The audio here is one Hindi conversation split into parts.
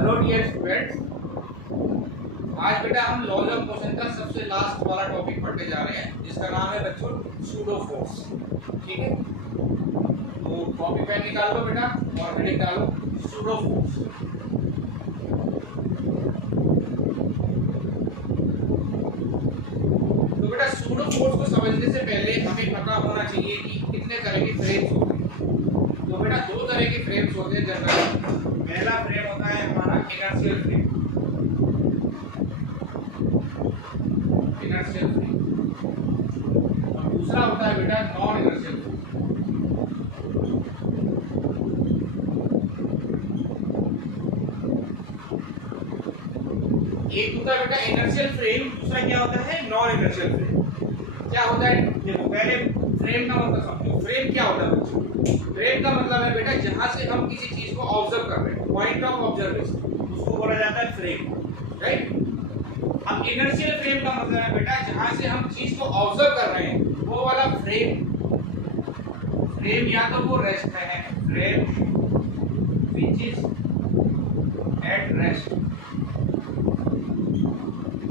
हेलो डियर स्टूडेंट्स, आज बेटा हम लॉज ऑफ मोशन का सबसे लास्ट वाला टॉपिक पढ़ने जा रहे हैं जिसका नाम है बच्चों सूडो फोर्स। ठीक है, तो कॉपी पेन निकाल लो बेटा और हेडिंग डालो सूडो फोर्स। तो बेटा सूडो फोर्स को समझने से पहले हमें पता होना चाहिए कि कितने तरह के फ्रेम्स होते हैं। तो बेटा दो तरह के फ्रेम्स होते हैं जनरली। पहला फ्रेम होता है हमारा इनर्शियल फ्रेम, इनर्शियल फ्रेम, और दूसरा होता है बेटा नॉन इनर्शियल फ्रेम। एक होता है बेटा इनर्शियल फ्रेम, दूसरा क्या होता है नॉन इनर्शियल फ्रेम। क्या होता है देखो, पहले फ्रेम का मतलब समझो। फ्रेम क्या होता है बच्चों? फ्रेम का मतलब है बेटा जहां से हम किसी चीज को ऑब्जर्व कर रहे हैं, पॉइंट ऑफ ऑब्जर्वेशन, उसको बोला जाता है फ्रेम, राइट। अब इनर्शियल फ्रेम का मतलब है बेटा जहां से हम चीज को ऑब्जर्व कर रहे हैं वो वाला फ्रेम। फ्रेम या तो वो रेस्ट में है, frame which is at rest,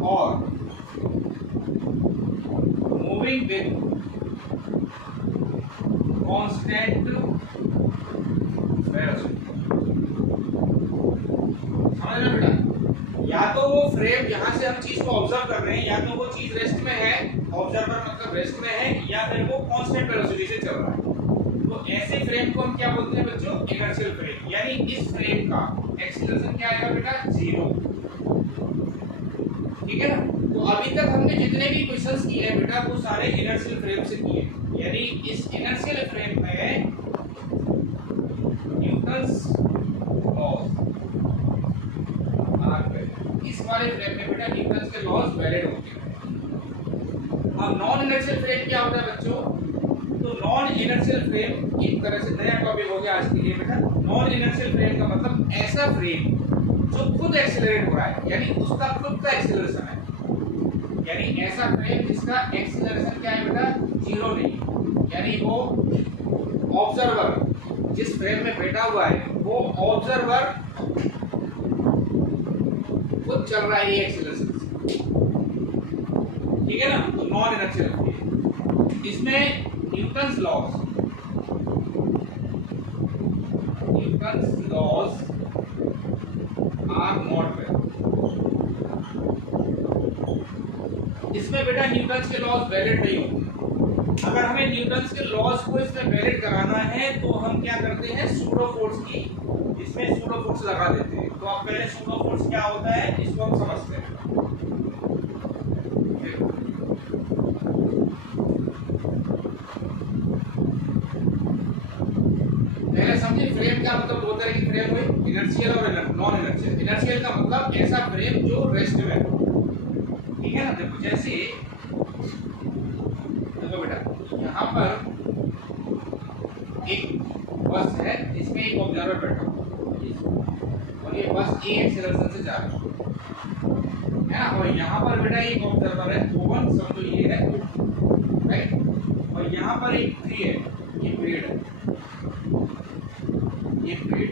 और मूविंग विद कांस्टेंट वेलोसिटी। समझ रहे बेटा? या तो वो फ्रेम जहां से हम चीज को ऑब्जर्व कर रहे हैं, या तो वो चीज रेस्ट में है, ऑब्जर्वर मतलब रेस्ट में है, या फिर वो कांस्टेंट वेलोसिटी से चल रहा है। तो ऐसे फ्रेम को हम क्या बोलते हैं बच्चों? Inertial frame. यानी इस फ्रेम का एक्सीलरेशन क्या आएगा बेटा? 0। ठीक है ना? तो अभी तक हमने जितने भी क्वेश्चंस किए हैं बेटा वो सारे इनर्शियल फ्रेम से किए। यानी इस इनर्शियल फ्रेम में न्यूटन्स लॉज, इस वाले फ्रेम में बेटा न्यूटन्स के लॉज वैलिड होते हैं। अब नॉन इनर्शियल फ्रेम क्या होता है बच्चों? तो नॉन इनर्शियल फ्रेम एक तरह से नया टॉपिक हो गया आज के लिए बेटा। नॉन इनर्शियल फ्रेम का मतलब ऐसा फ्रेम जो खुद एक्सीलरेट हो रहा है, यानी उसका खुद का एक्सीलरेशन है। यानी ऐसा फ्रेम जिसका एक्सीलरेशन क्या है बेटा? 0 नहीं। यानी वो ऑब्जर्वर जिस फ्रेम में बैठा हुआ है वो ऑब्जर्वर खुद चल रहा है ये एक्सीलरेशन से। ठीक है ना? तो नॉन इनर्शियल फ्रेम, इसमें Newton's laws are not valid. इसमें बेटा न्यूटन्स के लॉज वैलिड नहीं होते। अगर हमें न्यूटन्स के लॉज को इसमें वैलिड कराना है तो हम क्या करते हैं? सूडो फोर्स की इसमें सूडो फोर्स लगा देते हैं। तो अब पहले सूडो फोर्स क्या होता है इसको हम समझते हैं। पहले समझिए फ्रेम का मतलब दो तरह की फ्रेम हुई, इनर्शियल और नॉन इनर्शियल। इनर्शियल का मतलब ऐसा फ्रेम जो रेस्ट में है। ठीक है ना? देखो जैसे देखो बेटा यहाँ पर एक बस है, इसमें एक ऑब्जर्वर बैठा और ये बस ए एक्सीलरेशन से जा रही है ना। और यहाँ पर बेटा एक ऑब्जर्वर है O1, समझो ये है, राइट। और यहाँ पर एक 3 है, ये पेड़ है, ये पेड़।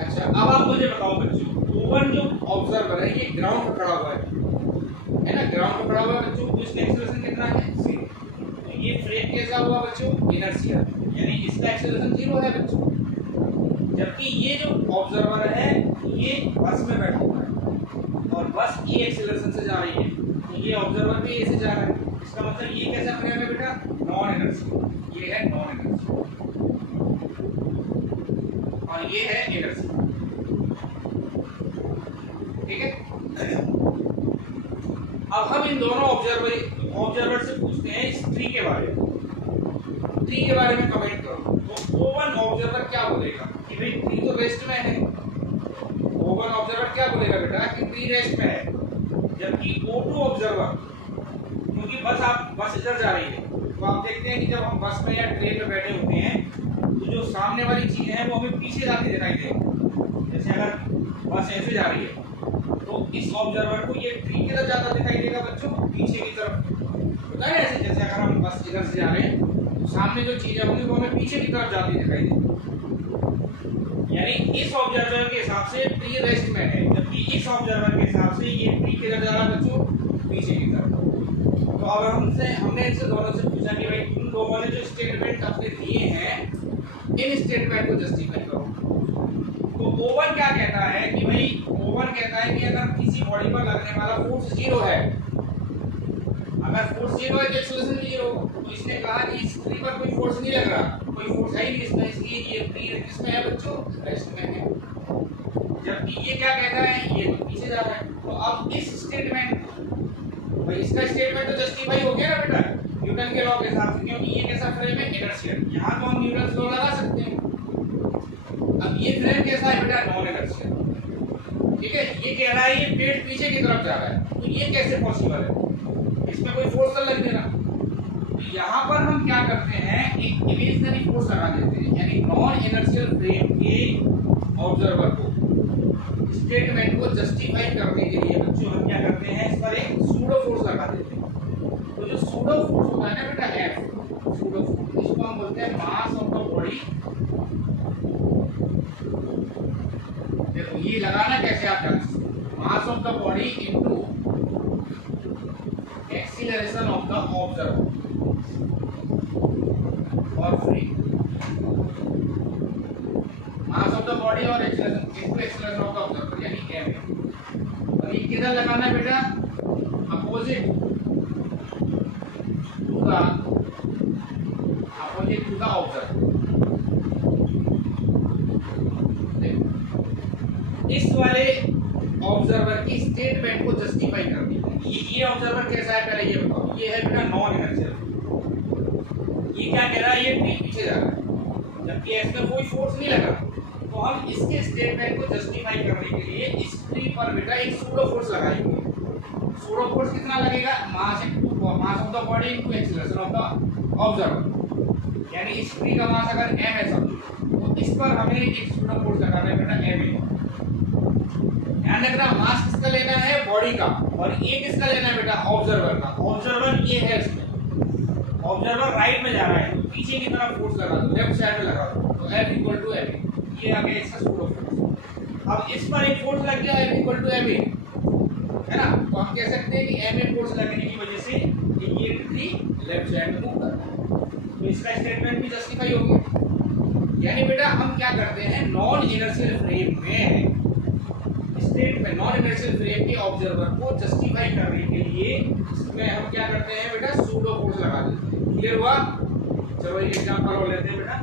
अच्छा अब आप मुझे बताओ बच्चों, O1 जो ऑब्जर्वर है ये ग्राउंड पर खड़ा हुआ है ना? ग्राउंड पर खड़ा हुआ है बच्चों, तो इसका एक्सीलरेशन कितना है? 0। तो ये फ्रेम कैसा हुआ बच्चों? इनर्शियल, यानी इसका एक्सीलरेशन 0 है बच्चों। जबकि ये जो ऑब्जर्वर है ये बस में बैठा हुआ है और बस ए एक्सीलरेशन से जा रही है, तो ये ऑब्जर्वर भी ए से जा रहा है। इसका मतलब ये कैसा फ्रेम है बेटा? Non inertial. ये है नॉन इनर्शियल और ये है इनर्शियल। ठीक है? अब हम इन दोनों ऑब्जर्वर से पूछते हैं इस ट्री के बारे में। ट्री के बारे में कमेंट करो। तो O1 ऑब्जर्वर क्या बोलेगा कि भाई ट्री तो रेस्ट में है। O1 ऑब्जर्वर क्या बोलेगा बेटा कि ट्री रेस्ट में है। जबकि O2 ऑब्जर्वर, क्योंकि बस इधर जा रही है, तो आप देखते हैं कि जब हम बस में या ट्रेन में बैठे होते हैं तो जो सामने वाली चीज है वो हमें पीछे जाती दिखाई देगी। जैसे अगर बस ऐसे जा रही है तो इस ऑब्जर्वर को ये ट्री की तरफ जाता दिखाई देगा बच्चों, पीछे की तरफ होता है ऐसे। जैसे अगर हम बस इधर से जा रहे हैं तो सामने जो चीजें होंगी वो हमें पीछे की तरफ जाती दिखाई देगी। यानी इस ऑब्जर्वर के हिसाब से ट्री रेस्ट में है, जबकि इस ऑब्जर्वर के हिसाब से ये ट्री किधर जा रहा है बच्चों, पीछे की तरफ। तो अब हमने इनसे दोनों से पूछा कि भाई तुम लोगों ने जो स्टेटमेंट अपने दिए हैं इन स्टेटमेंट को जस्टिफाई करो। तो ओवन क्या कहता है कि भाई ओवन कहता है कि अगर किसी बॉडी पर लगने वाला फोर्स 0 है, अगर फोर्स 0 है तो एक्सेलरेशन भी 0 होगा। तो इसने कहा कि इस ट्री पर कोई फोर्स नहीं लग रहा, कोई फोर्स है ही नहीं इसमें, इसलिए ये ट्री किसमें है बच्चों, रेस्ट में है। जबकि ये क्या कहता है, ये तो पीछे जा रहा है। तो अब इस स्टेटमेंट, भाई इसका स्टेटमेंट तो जस्टिफाई हो गया ना बेटा न्यूटन के लॉ के हिसाब से, क्योंकि ये कैसा फ्रेम है, इनर्शियल। यहाँ तो हम न्यूटन लॉ लगा सकते हैं। अब ये फ्रेम कैसा है बेटा, नॉन इनर्शियल। ठीक है, ये कह रहा है ये पेड़ पीछे की तरफ जा रहा है, तो ये कैसे पॉसिबल है, इसमें कोई फोर्स तो लग नहीं रहा। तो यहाँ पर हम क्या करते हैं, एक इमेजिनरी फोर्स लगा देते हैं, यानी नॉन इनर्शियल फ्रेम के ऑब्जर्वर को स्टेटमेंट को जस्टिफाई करने के लिए बच्चों हम क्या करते हैं, इस पर एक सूडो फोर्स लगा देते हैं। तो जो सूडो फोर्स होता है ना बेटा, एफ सूडो फोर्स, इसको हम बोलते हैं मास ऑफ द बॉडी। देखो ये लगाना कैसे आप जानते हैं, mass of the body into acceleration of the observer और free, mass of the body और acceleration into acceleration of the observer यानी एम। और ये किधर लगाना है बेटा, अपोजिट टू द ऑब्जर्वर। इस वाले ऑब्जर्वर की स्टेटमेंट को जस्टिफाई करनी है। ये ऑब्जर्वर कैसा है पहले ये बताओ, ये है बेटा नॉन इनर्शियल। ये क्या कह रहा है, ये ट्री पीछे जा रहा है, जबकि इसमें कोई फोर्स नहीं लगा। तो हम इसके स्टेटमेंट को जस्टिफाई करने के लिए इस ट्री पर बेटा एक सूडो फोर्स लगाएंगे। सूडो फोर्स कितना लगेगा, मास of the body into acceleration of the observer, यानी इस ट्री का मास अगर m है समझो, तो इस पर हमें एक सूडो फोर्स लगाना है बेटा m। ध्यान रखना, मास किसका लेना है, बॉडी का, और ये किसका लेना है बेटा, ऑब्जर्वर का। ऑब्जर्वर ये है, इसमें ऑब्जर्वर राइट में जा रहा है, तो पीछे की तरफ फोर्स लगा दो, लेफ्ट साइड में लगा दो, तो F इक्वल टू एम। ये आ गया इसका सूडो फोर्स। अब इस पर एक फोर्स लग गया F इक्वल टू एम, है ना। तो हम कह सकते हैं कि एम फोर्स लगने की वजह से ये ट्री लेफ्ट साइड में मूव कर रहा है। तो इसका स्टेटमेंट भी जस्टिफाई हो गया। यानी बेटा हम क्या करते हैं, नॉन इनर्शियल फ्रेम में स्टेटमेंट, नॉन इनर्शियल फ्रेम के ऑब्जर्वर को जस्टिफाई करने के लिए इसमें हम क्या करते हैं बेटा, सूडो फोर्स लगा देते हैं। क्लियर हुआ। चलो एक एग्जांपल और लेते हैं बेटा।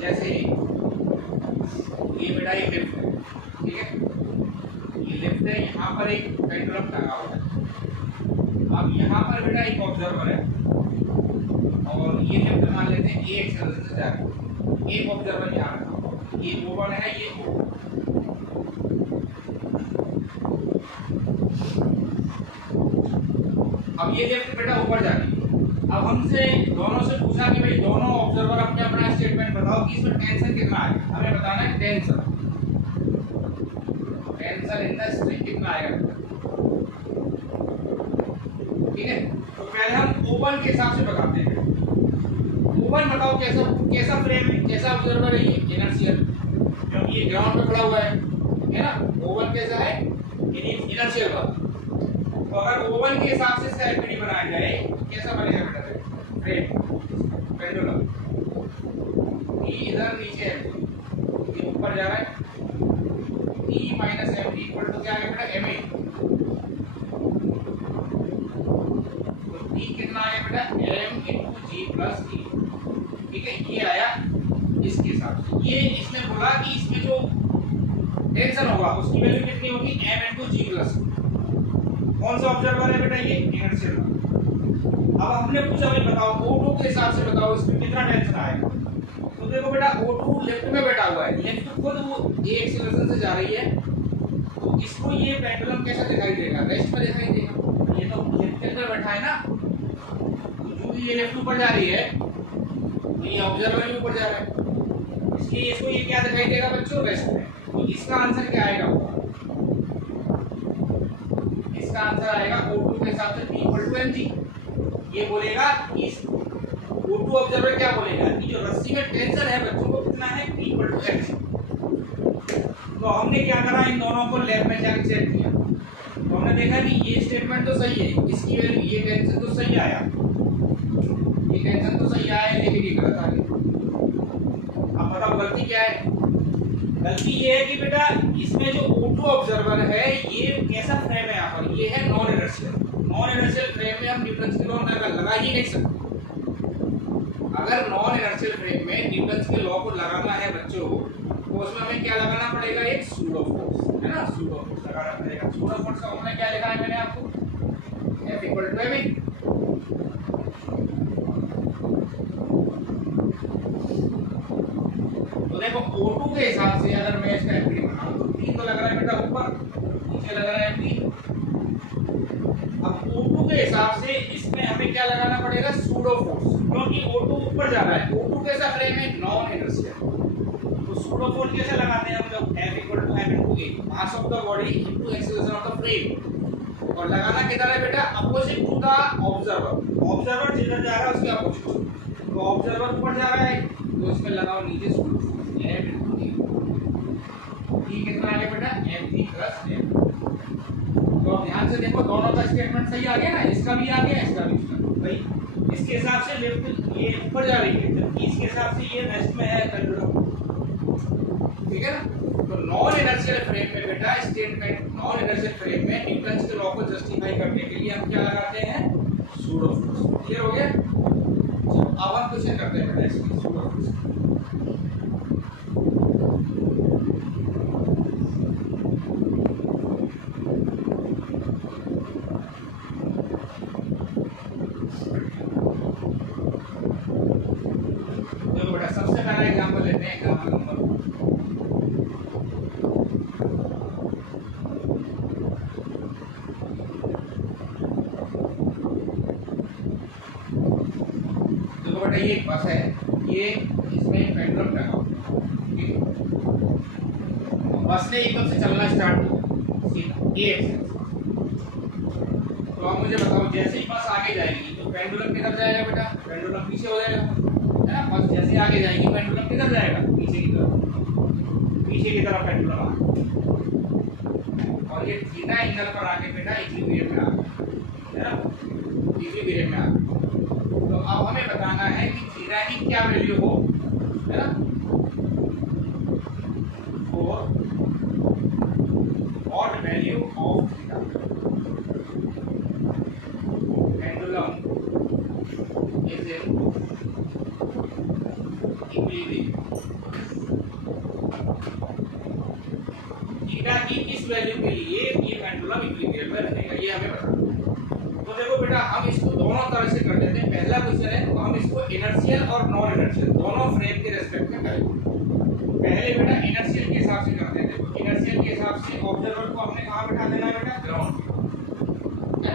जैसे ये बेटा एक लिफ्ट है, ठीक है, ये लिफ्ट है, यहाँ पर एक पेंडुलम लगा हुआ है। अब यहाँ पर बेटा एक ऑब्जर्वर है और ये लिफ्ट मान लेते हैं एक एक्सेलरेशन से जा रहा है। एक ऑब्जर्वर यहाँ रखा, ये O1 है, ये O। अब ये लिफ्ट बेटा ऊपर जा रही है। अब हमसे दोनों से पूछा कि भाई दोनों ऑब्जर्वर अपने अपना स्टेटमेंट बताओ कि इसमें टेंशन कितना है। हमें बताना है टेंशन इन द स्ट्रिंग कितना आएगा, ठीक है। तो पहले हम ओवन के हिसाब से बताते हैं। ओवन बताओ कैसा फ्रेम है, कैसा ऑब्जर्वर है, ये इनर्शियल, क्योंकि ये ग्राउंड पे खड़ा हुआ है ना। ओवन कैसा है, इनर्शियल वाला। तो अगर ओवन के हिसाब से इसका एफईडी बनाया जाए तो कैसा बनेगा बेटा, फ्रेम पेंडुलम। ई इधर नीचे है, ये ऊपर जा रहा है, E minus M equal to क्या आएगा बेटा, एम ए। तो ई कितना आएगा बेटा, एम इंटू जी प्लस ई, ठीक है। ये आया इसके हिसाब से। ये इसने बोला कि इसमें जो टेंशन होगा उसकी वैल्यू कितनी होगी, एम इंटू जी प्लस। कौन सा ऑब्जर्वर है बेटा, ये इनर्शियल। अब हमने पूछा भाई बताओ O2 के हिसाब से बताओ इसमें कितना टेंशन आएगा। तो देखो बेटा O2 लेफ्ट में बैठा हुआ है, लेफ्ट खुद वो A एक्सीलरेशन से जा रही है, तो इसको ये पेंडुलम कैसा दिखाई देगा, रेस्ट में दिखाई देगा। ये तो लेफ्ट के अंदर बैठा है ना, तो जो भी ये लेफ्ट ऊपर जा रही है तो ये ऑब्जर्वर भी ऊपर जा रहा है, इसलिए इसको ये क्या दिखाई देगा बच्चों, रेस्ट में। तो इसका आंसर क्या आएगा, इसका आंसर आएगा O2 के हिसाब से P इक्वल टू mg। ये बोलेगा इस O2 ऑब्जर्वर क्या बोलेगा कि जो रस्सी में टेंशन है बच्चों को कितना है P = H। तो हमने क्या करा, इन दोनों को लैब में जाकर चेक किया तो हमने देखा कि ये स्टेटमेंट तो सही है, इसकी वैल्यू ये टेंशन तो सही आया, ये टेंशन तो सही आया, लेकिन ये गलत आ गया। अब बताओ गलती क्या है? गलती ये है कि बेटा इसमें जो O2 ऑब्जर्वर है ये कैसा फ्रेम है, यहाँ पर ये है non inertial. Non inertial frame में हम न्यूटन के लॉ लगा ही नहीं सकते। अगर नॉन इनर्शियल फ्रेम में न्यूटन के लॉ को लगाना है बच्चों तो उसमें हमें क्या लगाना पड़ेगा, एक सूडो फोर्स, है ना, सूडो फोर्स लगाना पड़ेगा। सूडो फोर्स का हमने क्या लिखा है मैंने आपको, F = mv। तो देखो O2 के हिसाब से अगर मैं इसका एफ बनाऊं तो P तो लग रहा है बेटा ऊपर, नीचे लग रहा है P। अब O2 के हिसाब से इसमें हमें क्या लगाना पड़ेगा, सूडो फोर्स, क्योंकि O2 ऊपर जा रहा है। O2 कैसा फ्रेम है, नॉन इनर्शियल। तो सूडो फोर्स कैसे लगाते हैं हम लोग, F = m/a, mass of the body into acceleration of the frame. और लगाना किधर है बेटा, opposite to the observer. Observer जिधर जा रहा है उसके अपोजिट। तो ऑब्जर्वर ऊपर जा रहा है तो इसमें लगाओ नीचे सूडो फोर्स, F/a। ये कितना आ गया बेटा, mv + m। तो अब ध्यान से देखो दोनों का स्टेटमेंट सही आ गया ना, इसका भी आ गया, इसका भी। भाई इसके हिसाब से लिफ्ट ये ऊपर जा रही है, जबकि इसके हिसाब से ये रेस्ट में है पेंडुलम, ठीक है ना। तो नॉन इनर्शियल फ्रेम में बेटा स्टेटमेंट, नॉन इनर्शियल फ्रेम में न्यूटन के लॉ को जस्टिफाई करने के लिए हम क्या लगाते हैं, सूडो फोर्स। क्लियर हो गया? अब हम क्वेश्चन करते हैं बेटा इसकी सूडो फोर्स। देखो बेटा सबसे पहला एग्जांपल लेते हैं, एग्जांपल नंबर 1। देखो बेटा ये एक बस है, ये इसमें पेंडुलम लगा हुआ है, ठीक है। बस ने एकदम से चलना स्टार्ट किया सीधा ये एक्सेस। तो अब मुझे बताओ जैसे ही बस आगे जाएगी तो पेंडुलम किधर जाएगा बेटा, पेंडुलम पीछे हो जाएगा, है ना। बस जैसे आगे जाएगी पेंडुलम किधर जाएगा, पीछे की तरफ, पीछे की तरफ पेंडुलम आएगा। और ये थीटा एंगल पर आके बेटा इक्विलिब्रियम में आ गया, है ना, इक्विलिब्रियम में आ गया। तो अब हमें बताना है कि थीटा की क्या वैल्यू हो, है ना, और what value of theta pendulum is in equilibrium. Theta की किस वैल्यू के लिए ये पेंडुलम इक्विलिब्रियम में रहेगा, ये हमें बताना है। तो देखो बेटा हम इसको दोनों तरह से कर देते हैं। पहला क्वेश्चन है तो हम इसको इनर्शियल और नॉन इनर्शियल दोनों फ्रेम के रेस्पेक्ट में करेंगे। पहले बेटा इनर्शियल के हिसाब से करते हैं। देखो इनर्शियल के हिसाब से ऑब्जर्वर को हमने कहां बैठा देना है बेटा, ग्राउंड।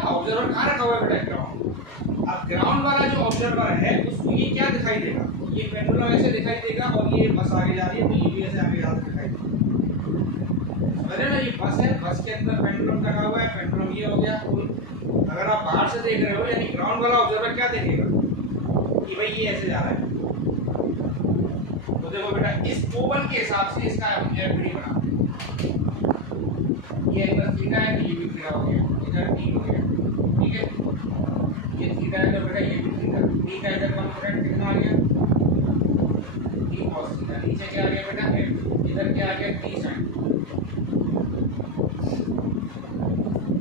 ऑब्जर्वर कहां रखा हुआ है बेटा, ग्राउंड। अब ग्राउंड वाला जो ऑब्जर्वर है उसको ये क्या दिखाई देगा, ये पेंडुलम ऐसे दिखाई देगा और ये बस आगे जा रही है तो ये भी ऐसे आगे जाता दिखाई देगा। समझ रहे ना, ये बस है, बस के अंदर पेंडुलम लगा हुआ है, पेंडुलम ये हो गया। अगर आप बाहर से देख रहे हो यानी ग्राउंड वाला ऑब्जर्वर क्या देखेगा कि भाई ये ऐसे जा रहा है। तो देखो बेटा इस O1 के हिसाब से इसका हम एफडी बनाते हैं। ये इधर थीटा है तो ये भी थीटा हो गया, इधर T हो गया, ठीक है। ये थीटा है तो बेटा ये भी थीटा, T का इधर 1 कितना आ गया, T cos थीटा। नीचे क्या आ गया बेटा, इधर क्या आ गया, T sin।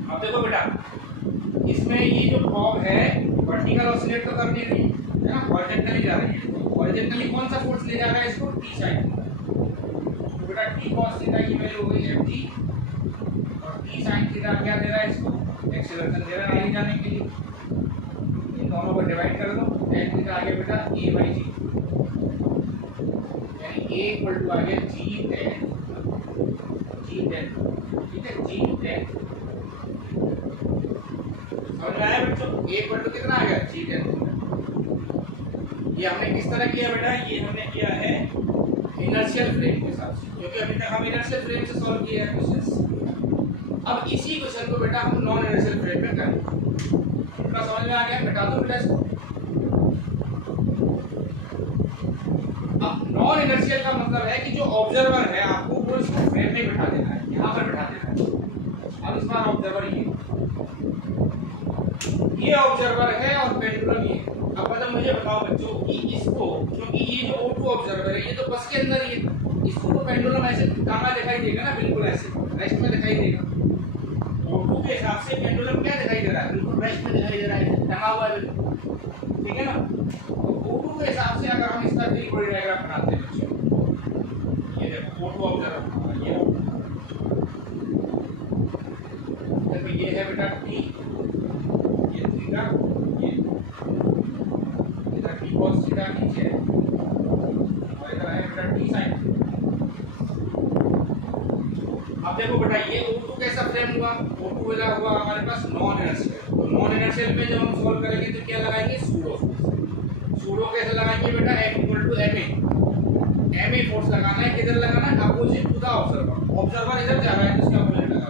अब देखो बेटा इसमें ये जो फॉर्म है वर्टिकल ऑसिलेट तो कर नहीं रही है ना, हॉरिजॉन्टली जा रही है। हॉरिजॉन्टली कौन सा फोर्स ले जा रहा है इसको, T sin। तो बेटा T cos थीटा की वैल्यू हो गई Fg और T sin थीटा क्या दे रहा है इसको, एक्सेलरेशन दे रहा है आगे जाने के लिए। इन दोनों को डिवाइड कर दो, tan थीटा आ गया बेटा A/g, यानी A = आ गया G tan, ठीक है, G tan। समझ में आया बच्चों, A = कितना आ गया, G tan। ये हमने किस तरह किया बेटा, ये हमने किया है इनर्शियल फ्रेम के हिसाब से, क्योंकि अभी तक हम इनर्शियल फ्रेम से सॉल्व किया है क्वेश्चन। अब इसी क्वेश्चन को बेटा हम नॉन इनर्शियल फ्रेम में करेंगे। इतना समझ में आ गया, मिटा दो बेटा इसको। अब नॉन इनर्शियल का मतलब है कि जो ऑब्जर्वर है आपको वो इसको फ्रेम में बिठा देना है, यहाँ पर बिठा देना है। अब इस बार ऑब्जर्वर ये ऑब्जर्वर है और पेंडुलम ये। अब मतलब मुझे बताओ बच्चों कि इसको, क्योंकि ये जो O2 ऑब्जर्वर है ये तो बस के अंदर ही है, इसको तो पेंडुलम ऐसे टांगा दिखाई देगा ना, बिल्कुल ऐसे रेस्ट में दिखाई देगा। O2 के हिसाब से पेंडुलम क्या दिखाई दे रहा है, बिल्कुल रेस्ट में दिखाई दे रहा है, टंगा हुआ है, ठीक है ना। तो O2 के हिसाब से अगर हम इसका थ्री बॉडी डायग्राम बनाते हैं बच्चों, ये देखो O2 ऑब्जर्वर, ये है बेटा T, ये थीटा, ये इधर T cos थीटा नीचे है और इधर है बेटा T sin। अब देखो बेटा ये O2 कैसा फ्रेम हुआ, O2 वाला हुआ हमारे पास नॉन इनर्शियल। तो नॉन इनर्शियल में जब हम सॉल्व करेंगे तो क्या लगाएंगे, सूडो। सूडो कैसे लगाएंगे बेटा, F = ma फोर्स लगाना है, किधर लगाना है, opposite to the observer. Observer इधर जा रहा है तो इसका अपोजिट लगा,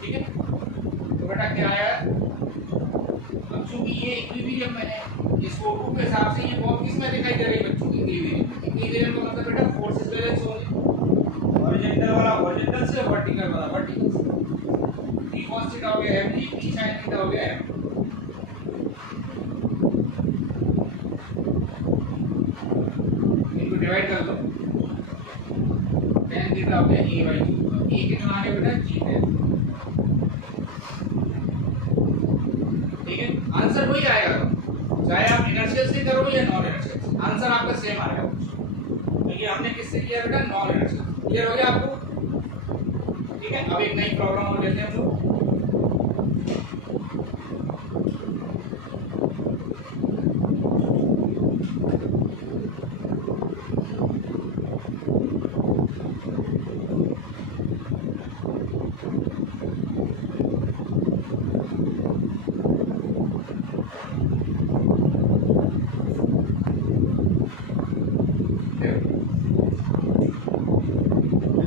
ठीक है। तो बेटा क्या आया, अब चूंकि ये इक्विलिब्रियम में है, इस O2 के हिसाब से ये बॉल किस में दिखाई दे रही है बच्चों, इक्विलिब्रियम। इक्विलिब्रियम का मतलब बेटा फोर्सेस बैलेंस होंगे, हॉरिजॉन्टल वाला हॉरिजॉन्टल से, वर्टिकल वाला वर्टिकल से। T cos थीटा हो गया mg, T sin थीटा हो गया m। इनको डिवाइड कर दो, tan थीटा हो गया a/g। a कितना आ गया बेटा, g है, ठीक है। आंसर वही आएगा, चाहे आप इनर्शियल से करो या नॉन इनर्शियल से, आंसर आपका सेम आएगा। तो ये हमने किससे किया बेटा, नॉन इनर्शियल। क्लियर हो गया आपको, ठीक है। अब एक नई प्रॉब्लम और लेते हैं हम लोग।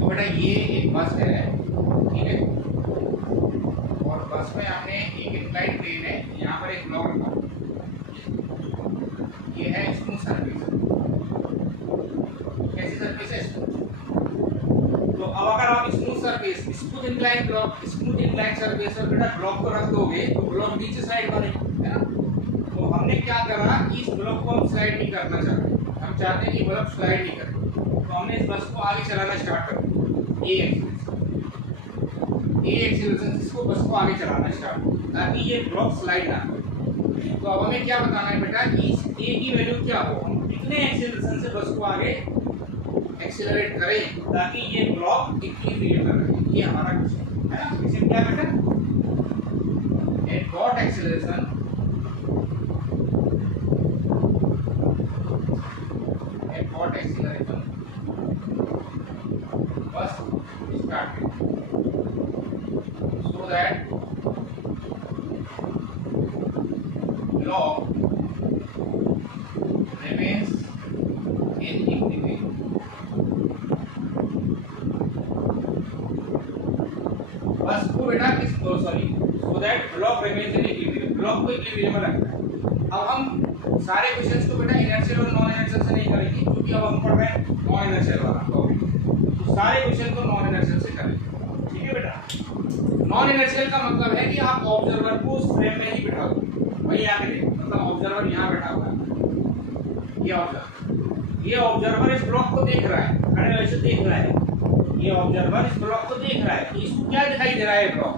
बेटा ये एक बस है, ठीक है, और बस में हमने एक इंक्लाइंड प्लेन है, यहाँ पर एक ब्लॉक रखा, ये है स्मूथ सरफेस। कैसी सरफेस है, तो अब अगर आप smooth surface, smooth inclined block, smooth inclined surface पर बेटा ब्लॉक को रख दोगे तो ब्लॉक नीचे साइड बनेगा, है ना। तो हमने क्या करा, इस ब्लॉक को हम स्लाइड नहीं करना चाहते, हम चाहते हैं कि ब्लॉक स्लाइड नहीं करे, तो हमने इस बस को आगे चलाना स्टार्ट कर दिया, ए एक्सीलरेशन इसको बस को आगे चलाना स्टार्ट, ताकि ये ब्लॉक स्लाइड ना करे। तो अब हमें क्या बताना है बेटा, इस ए की वैल्यू क्या हो, हम कितने एक्सीलरेशन से बस को आगे एक्सीलरेट करें ताकि ये ब्लॉक इक्विलिब्रियम में रहे। ये हमारा क्वेश्चन है ना। इसे क्या बेटा, at what acceleration bus started so that block remains in equilibrium. बस को बेटा किस sorry so that block remains in equilibrium, block को इक्विलिब्रियम में रखना है। अब हम सारे क्वेश्चंस को बेटा इनर्शियल और नॉन इनर्शियल से नहीं करेंगे, क्योंकि अब हम पढ़ रहे हैं नॉन इनर्शियल वाला टॉपिक, तो सारे क्वेश्चन को नॉन इनर्शियल से करेंगे, ठीक है बेटा। नॉन इनर्शियल का मतलब है कि आप ऑब्जर्वर को उस फ्रेम में ही बिठा दो, वही आके देखो, मतलब ऑब्जर्वर यहाँ बैठा हुआ है, ये ऑब्जर्वर इस ब्लॉक को देख रहा है, खड़े वैसे देख रहा है, ये ऑब्जर्वर इस ब्लॉक को देख रहा है, तो इसको क्या दिखाई दे रहा है ब्लॉक,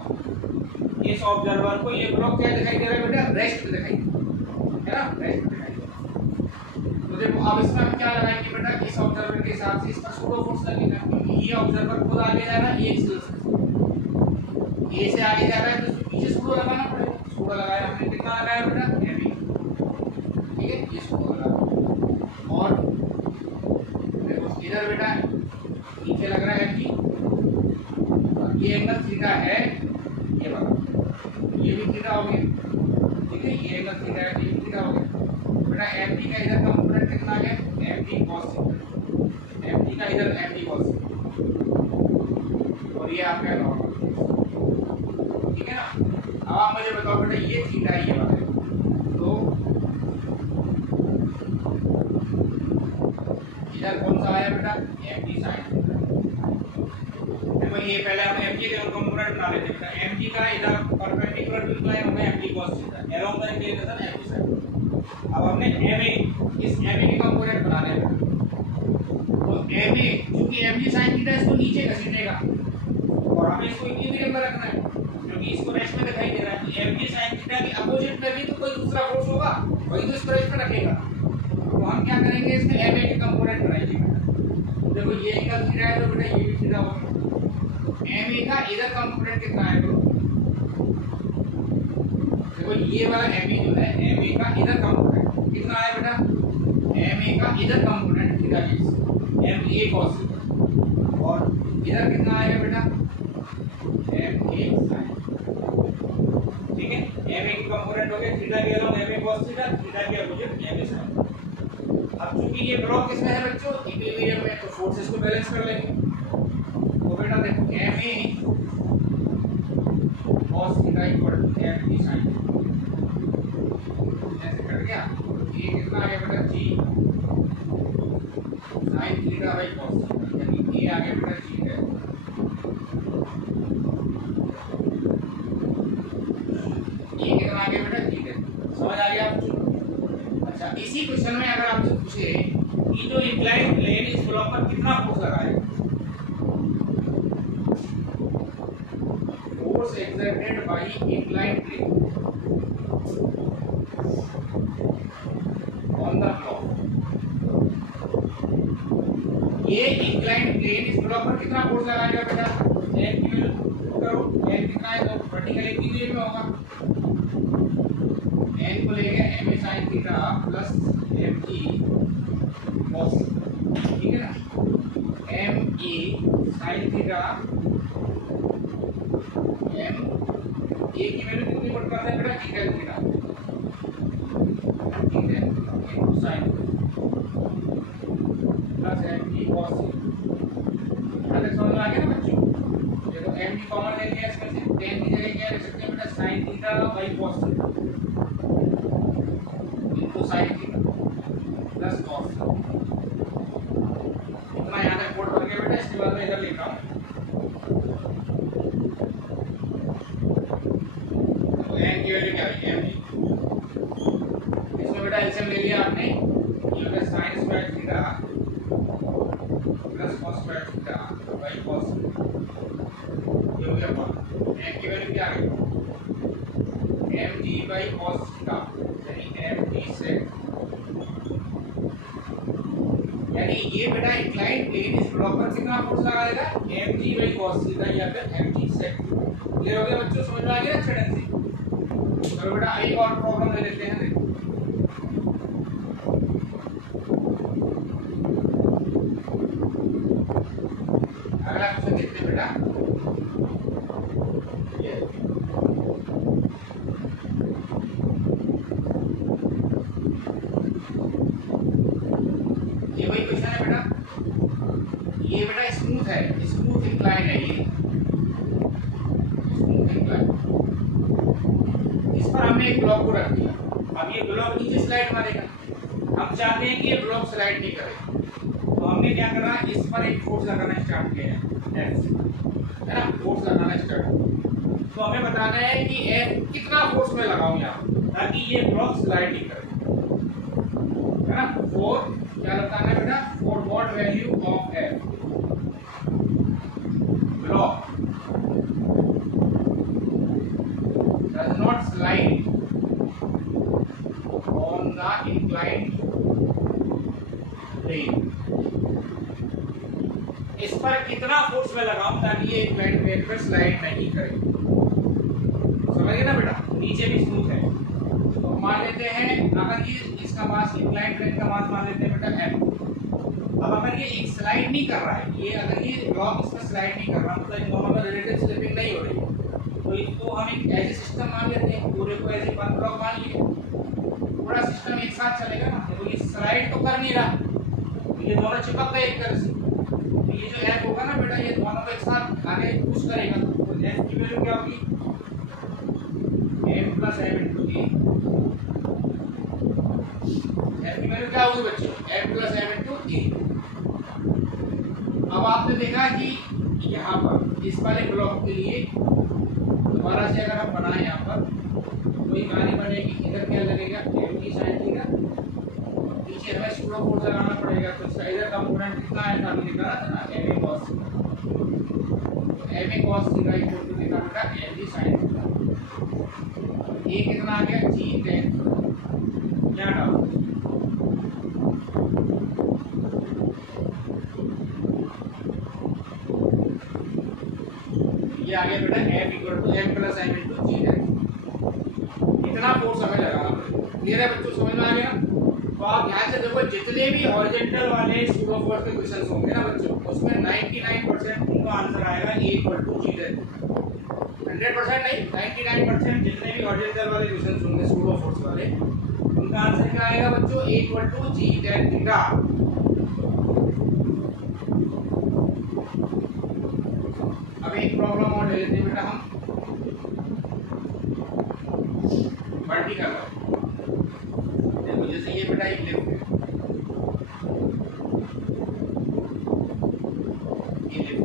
इस ऑब्जर्वर को ये ब्लॉक क्या दिखाई दे रहा है बेटा, रेस्ट में दिखाई दे रहा है ना, रेस्ट में दिखाई दे रहा है। तो देखो अब इसमें हम क्या लगाएंगे बेटा, इस ऑब्जर्वर के हिसाब से इसका सूडो फोर्स लगेगा, क्योंकि ये ऑब्जर्वर खुद आगे जा रहा है, ए से आगे जा रहा है, तो इसको पीछे सूडो लगाना पड़ेगा। सूडो लगाया हमने, कितना लगाया बेटा, एबी, ठीक है, ये सूडो लगाया। और देखो इधर बेटा नीचे लग रहा है एबी, ये एंगल थीटा है, ये वाला, ये भी थीटा हो गया, ठीक है, ये एंगल थीटा है, ये थीटा हो गया बेटा। एमडी का इधर कंपोनेंट कितना आ गया, एमडी cos थीटा, एमडी का इधर एमडी cos थीटा, और ये आपका नॉर्मल, ठीक है ना। अब आप मुझे बताओ बेटा ये थीटा ये वाला है, तो इधर कौन सा आया बेटा एम जी साइन। देखो ये पहले हम एम जी के कंपोनेंट बना लेते हैं। एम जी का इधर परपेंडिकुलर बिल्कुल है, होगा m g cos theta along the inclination m g sine. अब हमने एम ए इस एम ए के कंपोनेंट बनाने हैं, तो एम ए क्योंकि एम जी साइन थीटा इसको नीचे घसीटेगा और हमें इसको इक्विलिब्रियम में रखना है क्योंकि इसको रेस्ट में दिखाई दे रहा है। तो एम जी साइन थीटा के अपोजिट में भी तो कोई दूसरा फोर्स होगा, वही तो इसको रेस्ट में रखेगा। तो हम क्या करेंगे इसमें एम ए के कंपोनेंट बनाएंगे। देखो ये एंगल थीटा है तो बेटा ये भी थीटा होगा। एम ए का इधर कंपोनेंट कितना है तो देखो ये वाला एम ए जो है एम ए का इधर कंपोनेंट कितना है बेटा, एम ए का इधर component theta m a cos theta और इधर कितना आएगा बेटा एम ए sin। ठीक है, एम ए के कंपोनेंट हो गए थीटा के along m a cos theta, theta के अपोजिट एम ए sin। अब चूंकि ये ब्लॉक किसमें है बच्चों इक्विलिब्रियम में, तो फोर्सेस को बैलेंस कर लेंगे। तो बेटा देखो m a cos theta equal to m a sin, ऐसे कट गया। ये कितना आ गया बेटा g sin theta by cos theta, यानी ये आ गया बेटा जी है। ये कितना आ गया बेटा जी है, समझ आ गया आपको। अच्छा इसी क्वेश्चन में अगर आपसे पूछे कि जो इंक्लाइंड प्लेन इस ब्लॉक पर कितना फोर्स लगाएगा, force exerted by inclined plane on the block, ये इंक्लाइंड प्लेन इस ब्लॉक पर कितना फोर्स लगाएगा बेटा, एन की वैल्यू करो, एन कितना है तो वर्टिकल इंक्लिनेशन में होगा, एन को लेंगे m a sin theta plus m g cos, ठीक है ना, m a sin theta m a की वैल्यू कितनी पुट करते हैं बेटा थीटा थीटा, ठीक है, into sin plus m g cos theta. समझ में आ गया ना बच्चों। देखो एम जी कॉमन ले लिया इसमें से, tan की जगह क्या लिख सकते हैं बेटा sin theta by cos theta into sin theta plus cos theta. इतना याद है कोड बन गया बेटा। इसके बाद मैं इधर लिख रहा हूँ, तो n की वैल्यू क्या है m, इसमें बेटा एलसीएम ले लिया आपने, ये होगा sin square theta plus cos square theta by cos, ये हो गया बात। n की वैल्यू क्या आ गई mg बाई cos थीटा यानी mg sec, यानी ये बेटा इंक्लाइंड प्लेन इस ब्लॉक पर कितना फोर्स लगाएगा mg बाई cos थीटा या फिर mg sec। क्लियर हो गया बच्चों, समझ में आ गया अच्छे ढंग से। चलो बेटा एक और प्रॉब्लम ले लेते हैं। अगला क्वेश्चन देखते हैं बेटा, ये वही क्वेश्चन है बेटा। ये बेटा स्मूथ है, स्मूथ इंक्लाइन है, ये स्मूथ इंक्लाइन। इस पर हमने एक ब्लॉक को रख दिया, अब ये ब्लॉक नीचे स्लाइड मारेगा। हम चाहते हैं कि ये ब्लॉक स्लाइड नहीं करे, तो हमने क्या करना है इस पर एक फोर्स लगाना स्टार्ट किया है, है ना, फोर्स लगाना स्टार्ट। तो हमें बताना है कि F कितना फोर्स में लगाऊं यहाँ ताकि ये ब्लॉक स्लाइड नहीं करे, है ना। फोर क्या बताना है बेटा, for what value of F block does not slide on the inclined plane, इस पर कितना फोर्स में लगाऊं ताकि ये इंक्लाइंड प्लेन पर स्लाइड नहीं करे। समझ गए ना बेटा, नीचे भी स्मूथ है। तो मान लेते हैं अगर ये इसका मास इंक्लाइंड प्लेन का मास मान लेते हैं बेटा m। अब अगर ये एक स्लाइड नहीं कर रहा है, ये अगर ये ब्लॉक इसमें स्लाइड नहीं कर रहा, मतलब इन दोनों में रिलेटिव स्लिपिंग नहीं हो रही, तो इसको हम एक ऐसे सिस्टम मान लेते हैं, पूरे को ऐसे बंद ब्लॉक मान लिए, पूरा सिस्टम एक साथ चलेगा ना। देखो ये स्लाइड तो कर नहीं रहा, तो ये दोनों चिपक गए एक तरह से, तो ये जो F होगा ना बेटा ये दोनों को एक साथ आगे पुश करेगा, तो F की वैल्यू क्या होगी ए, एफ की वैल्यू क्या होगी बच्चों, एफ प्लस एम इंटू ए। अब आपने देखा कि यहाँ पर इस वाले ब्लॉक के लिए दोबारा से अगर हम बनाए यहाँ पर कोई कहानी बनेगी, इधर क्या लगेगा एम की साइन थीटा, नीचे हमें सूडो फोर्स लगाना पड़ेगा। तो इसका इधर कंपोनेंट कितना है, हमने निकाला था ना m a cos theta, m a cos theta equal to कितना बेटा एम जी साइन थीटा। ये कितना आ गया जी टेन, क्या डालो ये आ गया बेटा F equal to m plus m into g ten. इतना फोर्स हमें लगाना पड़ेगा। क्लियर है बच्चों, समझ में आ गया। तो आप ध्यान से देखो, जितने भी हॉरिजॉन्टल वाले सूडो फोर्स के क्वेश्चंस होंगे ना बच्चों, उसमें 99% उनका आंसर आएगा ए इक्वल टू जी टेन। 100% नहीं, 99% जितने भी हॉरिजॉन्टल वाले क्वेश्चंस होंगे सूडो फोर्स वाले, उनका आंसर क्या आएगा बच्चों, A equal to G tan theta. अब एक प्रॉब्लम और ले लेते हैं बेटा हम, वर्टिकल देखो, जैसे ये बेटा एक लिफ्ट है, ये लिफ्ट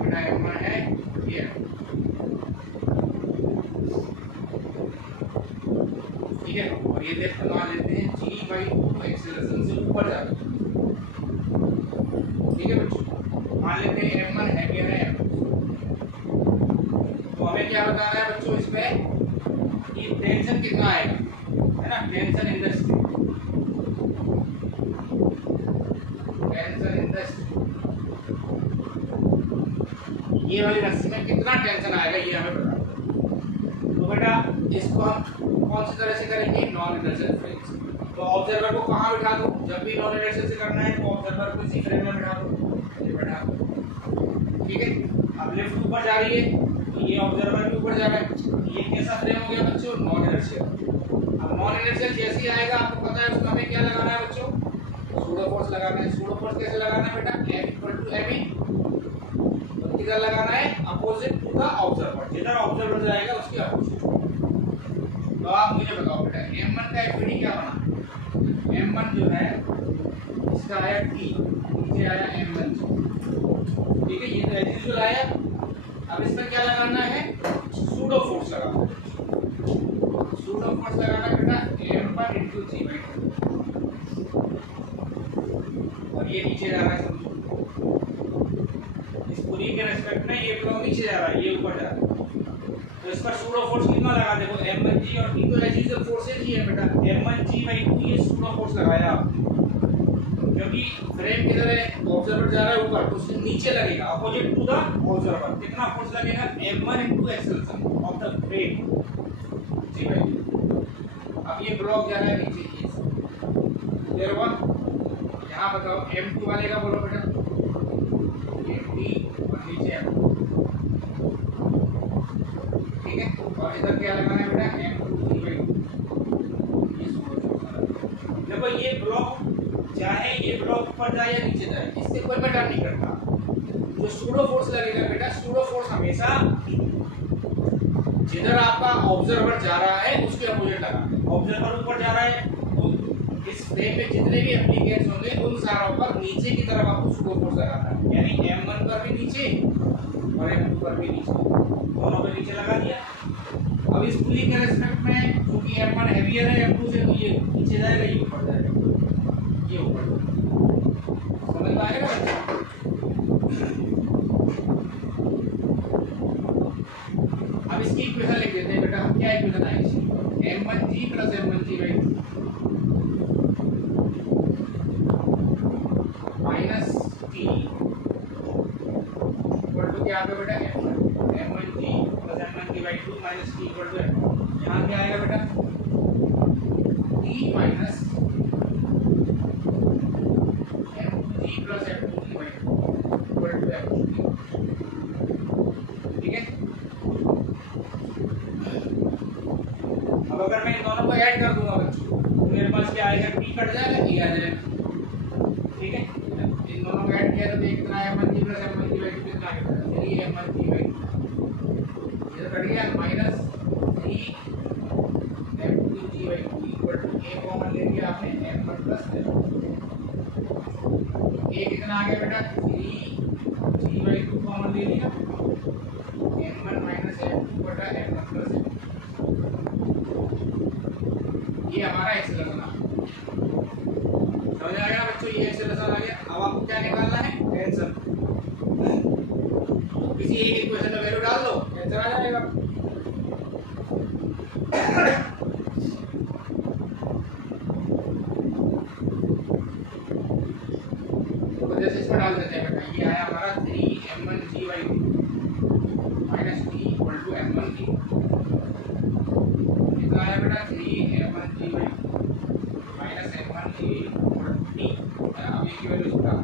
बेटा M1 है ये, ठीक है। और ये लिफ्ट मान लेते हैं G/2 एक्सेलरेशन से ऊपर जा रही है, ठीक है बच्चों। मान लेते हैं M1 है क्या है, तो हमें क्या बताना है बच्चों इसमें कि टेंशन कितना आएगा, है ना, tension in the string, tension in the string, ये वाली रस्सी में कितना टेंशन आएगा ये हमें बताना है। तो बेटा इसको हम कौन सी तरह से करेंगे, नॉन इनर्शियल फ्रेम से। तो ऑब्जर्वर को कहाँ बिठा दो, जब भी नॉन इनर्शियल से करना है तो ऑब्जर्वर को इसी फ्रेम में बिठा दो, ये बिठा दो, ठीक है। अब लिफ्ट ऊपर जा रही है, ये ऑब्जर्वर भी ऊपर जा रहा है, ये कैसा फ्रेम हो गया बच्चों, नॉन इनर्शियल। अब नॉन इनर्शियल जैसे ही आएगा आपको पता है उसमें हमें क्या लगाना है बच्चों, सूडो फोर्स लगाना है। सूडो फोर्स कैसे लगाना है बेटा, F equal to M E, किधर लगाना है, अपोजिट टू द ऑब्जर्वर, जिधर ऑब्जर्वर जाएगा उसके अपोजिट। तो आप मुझे बताओ बेटा M1 का एफडी क्या बना, M1 जो है इसका आया T, नीचे आया M1, ठीक है, ये तो एज यूजुअल आया। अब इसमें क्या लगाना है, सूडो फोर्स लगाना है। सूडो फोर्स लगाना है बेटा M1 इंटू G/2, और ये नीचे जा रहा है, इस पूरी के रेस्पेक्ट में ये ब्लॉक नीचे जा रहा है, ये ऊपर जा रहा है। तो इसका सूडो फोर्स कितना लगा, देखो M1G और T तो एज यूजुअल फोर्सेज ही है बेटा, M1G/2 ये सूडो फोर्स लगाया आपने, क्योंकि फ्रेम किधर है, ऑब्जर्वर जा रहा है ऊपर, तो उसके नीचे लगेगा अपोजिट टू द ऑब्जर्वर। कितना फोर्स लगेगा, M1 into acceleration of the frame G/2। अब ये ब्लॉक जा रहा है नीचे, ये क्लियर हुआ। यहाँ बताओ M2 वाले का बोलो बेटा, ये T और नीचे M2, ठीक है। और इधर क्या लगाना है बेटा, M2 G/2। देखो ये ब्लॉक चाहे ये ब्लॉक ऊपर जाए या नीचे जाए, इससे कोई मैटर नहीं करता। जो सूडो फोर्स लगेगा बेटा, सूडो फोर्स हमेशा जिधर आपका ऑब्जर्वर जा रहा है उसके अपोजिट लगाना है। ऑब्जर्वर ऊपर जा रहा है तो इस फ्रेम में जितने भी एप्लीकेंस होंगे उन सारों पर नीचे की तरफ आपको सूडो फोर्स लगाना है, यानी M1 पर भी नीचे और M2 पर भी नीचे, दोनों पे नीचे लगा दिया। अब इस पुली के रेस्पेक्ट में क्योंकि M1 हेवियर है M2 से, तो ये नीचे जाएगा, ये ऊपर जाएगा, ये ऊपर जाएगा। समझ में आएगा बच्चा। अब इसकी इक्वेशन लिख देते हैं बेटा हम, क्या इक्वेशन आएगी, M1G plus M1G/2 minus T equal to क्या आ गया बेटा, M1G plus M1G/2 minus T equal to M1। यहाँ क्या आएगा बेटा, T minus M2G plus M2G/2 equal to M2G, ठीक है। अब अगर मैं इन दोनों को ऐड कर दूंगा बच्चों, तो मेरे पास क्या आएगा, P कट जाएगा, E आ जाएगा, ठीक है। इन दोनों को ऐड किया तो कितना है, M1G प्लस M1G/2 2 कितना आ गया 3m1 g by 2 इधर कट गया minus 3m2 g by 2 equal to a common ले लिया आपने m1 प्लस a कितना आ गया बेटा 3g by 2 कॉमन ले लिया m1 माइनस m2 बटा m1 प्लस ये हमारा एक्सेलरेशन आ गया। समझ आ गया बच्चों, ये एक्सेलरेशन आ गया। अब आपको क्या निकालना है टेंशन, किसी एक इक्वेशन में वैल्यू डाल दो आंसर आ जाएगा। तो जैसे इसमें डाल देते हैं बेटा, ये आया हमारा 3m1 g by 2 minus t equal to m1 t कितना आया बेटा 3m1 g by 2 minus m1 t equal to t। अब ये की वैल्यू इसको डाल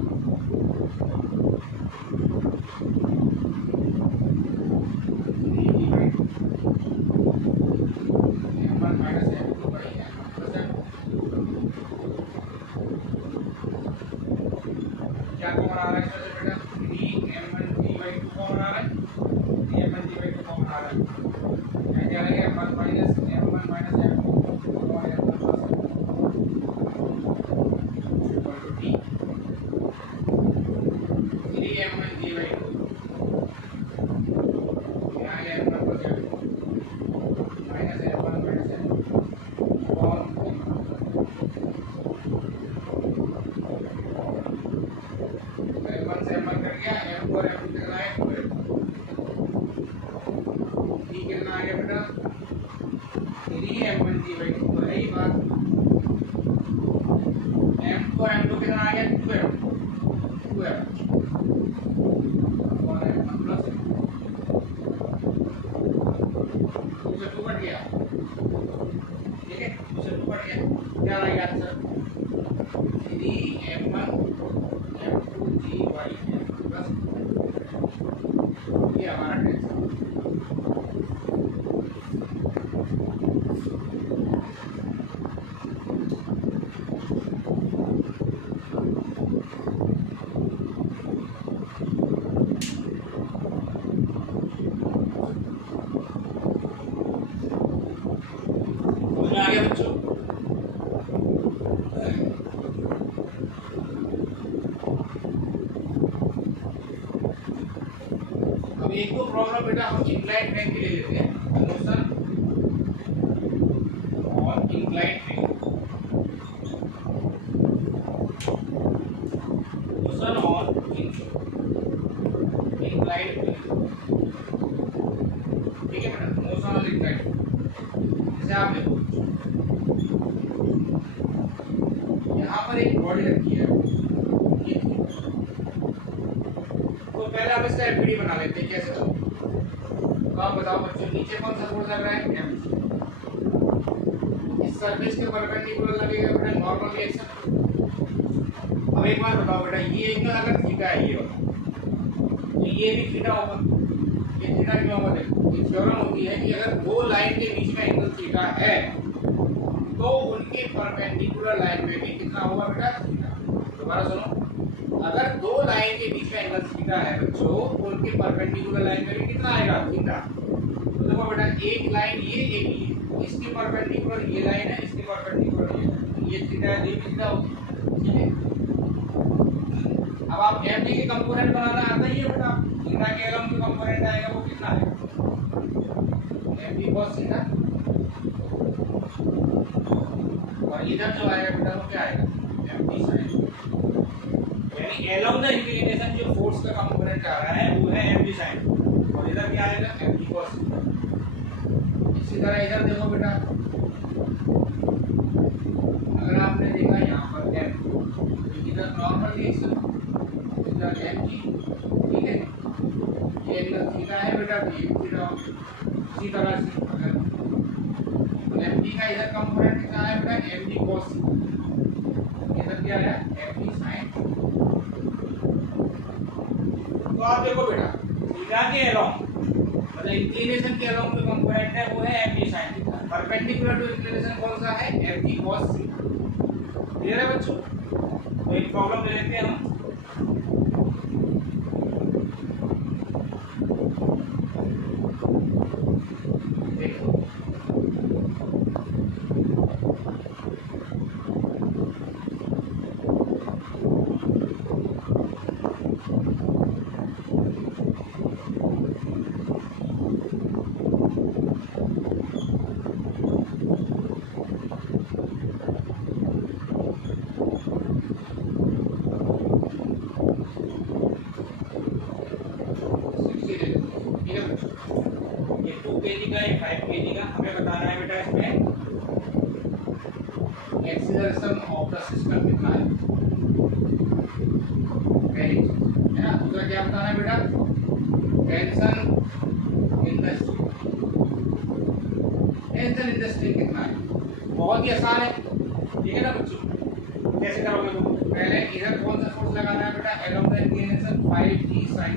क्या कॉमन आ रहा है इसमें बेटा 3m1 g by 2 कॉमन आ रहा है 3m1 g by 2 कॉमन आ रहा है क्या रहेगा m1 minus m1 minus m2 और m1 plus equal to t 3m1 g by 2 यहाँ है m1 plus m2 minus m1 minus m2 और m1 कर गया m और m2 कितना है 2 t कितना आ गया बेटा 3m1 g by 2 तो है ही बात m और m2 कितना आ गया 2m और m1 प्लस 2 से 2 कट गया, ठीक है 2 से 2 कट गया, क्या आएगा answer 3m1 m2 g by m2 plus ये हमारा टेंशन। आ गया बच्चों, अब एक दो प्रॉब्लम बेटा हम इंक्लाइंड प्लेन के ले लेते हैं। मोशन और इंक्लाइंड प्लेन, मोशन और इंक्लाइंड प्लेन, ठीक है बेटा मोशन और इंक्लाइंड। जैसे आप देखो यहाँ पर एक बॉडी रखी है, तो पहले आप इसका एफबीडी बना लेते हैं। कैसे तो आप बताओ बच्चों, नीचे कौन सा फोर्स लग रहा है एम, इस सरफेस के परपेंडिकुलर लगेगा बेटा नॉर्मल रिएक्शन। अब एक बात बताओ बेटा, ये एंगल अगर थीटा है ये तो ये भी थीटा होगा, ये थीटा क्यों होगा? देखो ये थ्योरम होती है कि अगर दो लाइन के बीच में एंगल थीटा है तो उनके परपेंडिकुलर लाइन में भी कितना होगा बेटा थीटा। दोबारा सुनो, अगर दो लाइन के बीच में एंगल थीटा है बच्चों, उनके परपेंडिकुलर लाइन में भी कितना आएगा थीटा। तो देखो बेटा एक लाइन ये एक ये, इसके परपेंडिकुलर ये लाइन है, इसके परपेंडिकुलर ये थीटा है, ये थीटा होगी, ठीक है। अब आप एमडी के कंपोनेंट बनाना आता ही है बेटा, थीटा के अलग जो कंपोनेंट आएगा वो कितना है एमडी cos थीटा, और इधर जो आएगा बेटा वो क्या आएगा एमडी sin। यानी अलोंग द इंक्लिनेशन जो फोर्स का कंपोनेंट आ रहा है वो है एमडी sin, और इधर क्या आएगा एमडी cos थीटा। इसी तरह इधर देखो बेटा, अगर आपने देखा यहाँ पर एम, इधर नॉर्मल रिएक्शन इधर एमजी, ठीक है, ये एंगल थीटा है बेटा, ये थीटा। इसी तरह से अगर एमडी का इधर कंपोनेंट कितना है बेटा एमडी cos, इधर क्या है एमडी sin। तो आप देखो बेटा थीटा के अलोंग मतलब इंक्लिनेशन के अलोंग जो कंपोनेंट है वो है MD sin theta, perpendicular to inclination कौन सा है एमडी cos थीटा। क्लियर है बच्चों? तो एक प्रॉब्लम ले लेते हैं हम। kg का या 5 kg का, हमें बताना है बेटा इसमें एक्सीलरेशन ऑफ द सिस्टम कितना है, पहली चीज है ना। दूसरा क्या बताना है बेटा, tension in the string, tension in the string कितना है। बहुत ही आसान है, ठीक है ना बच्चों। कैसे करोगे तुम, पहले इधर कौन सा फोर्स लगाना है बेटा, along the inclination 5t sin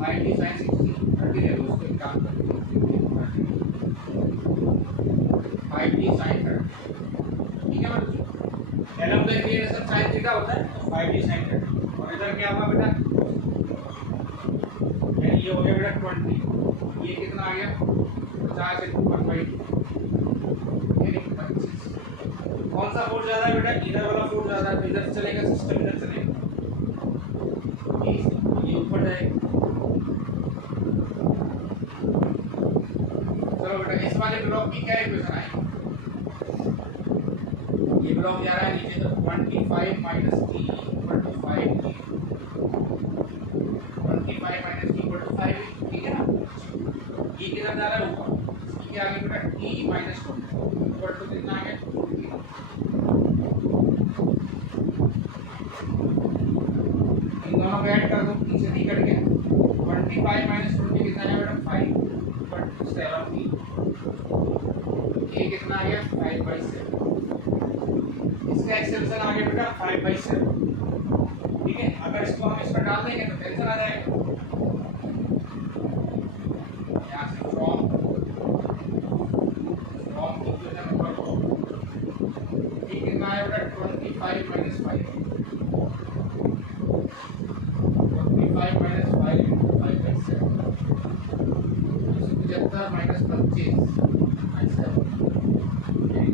5t sin 60 30 ले लो उसको, एक काम करते हैं 5t sin 30, ठीक है बच्चों। Along the inclination sin theta होता है तो 5t sin 30, और इधर क्या हुआ बेटा, ये हो गया बेटा 20, ये कितना आ गया 50 into 1/2, यानी 25। कौन सा फोर्स ज्यादा है बेटा, इधर वाला फोर्स ज्यादा है, इधर चलेगा सिस्टम, इधर चलेगा, ये ऊपर जाएगा। चलो बेटा इस वाले ब्लॉक की क्या इक्वेशन आएगी, ये ब्लॉक जा रहा है नीचे तो 25 minus t equal to 5t, 25 minus t equal to 5, ठीक है ना। ये किधर जा रहा है ऊपर, इसके आगे बेटा t minus 20 इक्वल टू कितना आ गया, इन दोनों को ऐड कर दो, t से t कट गया, 25 minus 20 कितना है बेटा 5 इक्वल टू 7t, ये कितना आ गया 5/7, इसका एक्सेप्शन आ गया बेटा 5/7, ठीक है। अगर इसको हम इस पर डाल देंगे तो टेंशन आ जाएगा, यहाँ से फ्रॉम इक्वेशन नंबर 4, ये कितना है बेटा 25 minus 5, 25 minus 5 into 5/7, 75 minus 25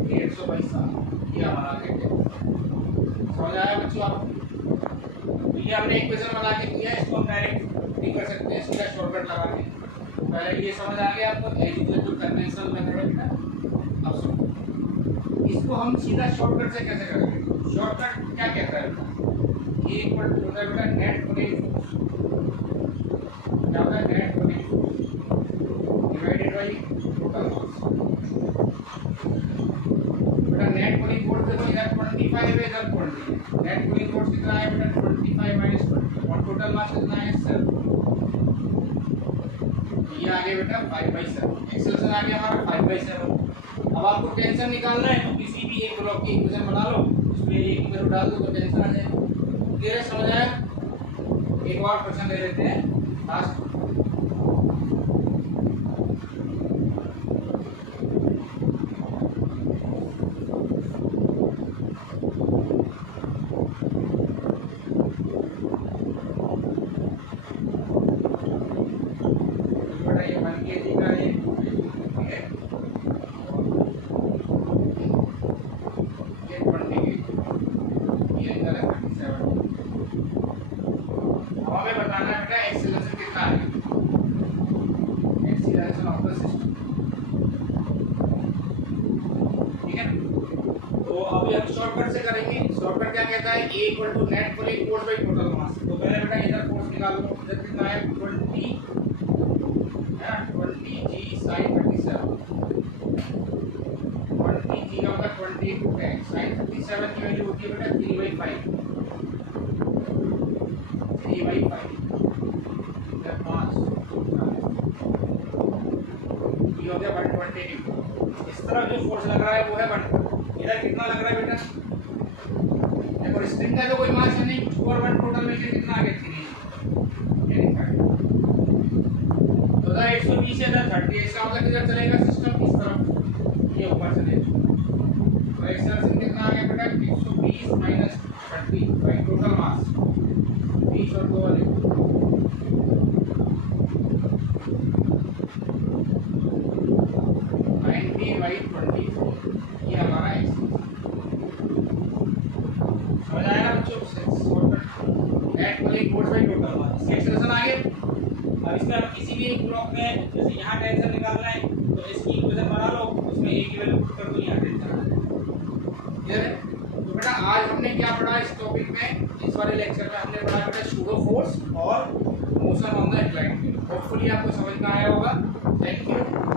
150/7, ये हमारा आ गया। समझ आया बच्चों आपको, ये हमने इक्वेशन बना के किया है, इसको हम डायरेक्ट भी कर सकते हैं सीधा शॉर्टकट लगा के। पहले ये समझ आ गया आपको, एजुकेटिव कन्वेंशनल मेथड है बेटा। अब सुनो, इसको हम सीधा शॉर्टकट से कैसे करेंगे, शॉर्टकट क्या कहता है बेटा, ये इक्वल टू होता है बेटा नेट पुलिंग फोर्स, क्या होता है net pulling force divided by total मास। बेटा नेट पुलिंग फोर्स देखो इधर 25 है, इधर 20, नेट पुलिंग फोर्स कितना है बेटा 25 minus 20, और टोटल मास कितना है 7, ये आ गया बेटा 5/7, एक्सेलरेशन आ गया हमारा 5/7। अब आपको टेंशन निकालना है तो किसी भी एक ब्लॉक की इक्वेशन बना लो, उसमें एक वैल्यू डाल दो तो टेंशन आ जाएगा। क्लियर समझ आया। एक और क्वेश्चन ले लेते हैं लास्ट, ये 1 kg का है, ठीक है, ये 20 kg, ये इधर है 37। अब हमें बताना है बेटा एक्सीलरेशन कितना है, एक्सीलरेशन ऑफ द सिस्टम, ठीक है। तो अभी हम शॉर्टकट से करेंगे, शॉर्टकट क्या कहता है, a equal to net pulling force by total mass. तो पहले बेटा इधर फोर्स निकाल लो, इधर कितना है 20 20g sin 37, 20g का मतलब 20 into 10, sin 37 की वैल्यू होती है बेटा 3/5, 3/5 इधर 5, ये हो गया 120। इस तरफ जो फोर्स लग रहा है वो है 1, इधर कितना लग रहा है बेटा, देखो स्ट्रिंग का तो कोई मास है नहीं, 4 1 टोटल में से कितना आ गया 3, यानी 30, तो 120 से 30, इसका मतलब किधर चलेगा सिस्टम, इस तरफ, ये ऊपर चलेगा। तो एक्सेलरेशन कितना आ गया बेटा 120 minus 30 बाय टोटल मास, 20 और 2 वाले 90/24, ये हमारा समझ आया बच्चों, net pulling force by total मास, इसका एक्सेलरेशन आ गया। अब इसमें हम किसी भी एक ब्लॉक में जैसे यहाँ टेंशन निकालना है तो इसकी इक्वेशन बना लो, उसमें a की वैल्यू पुट कर दो, यहाँ टेंशन आ जाएगा। क्लियर है। तो बेटा आज हमने क्या पढ़ा इस टॉपिक में, इस वाले लेक्चर में हमने पढ़ा बेटा सूडो फोर्स और motion on the inclined plane. Hopefully आपको समझ में आया होगा। Thank you.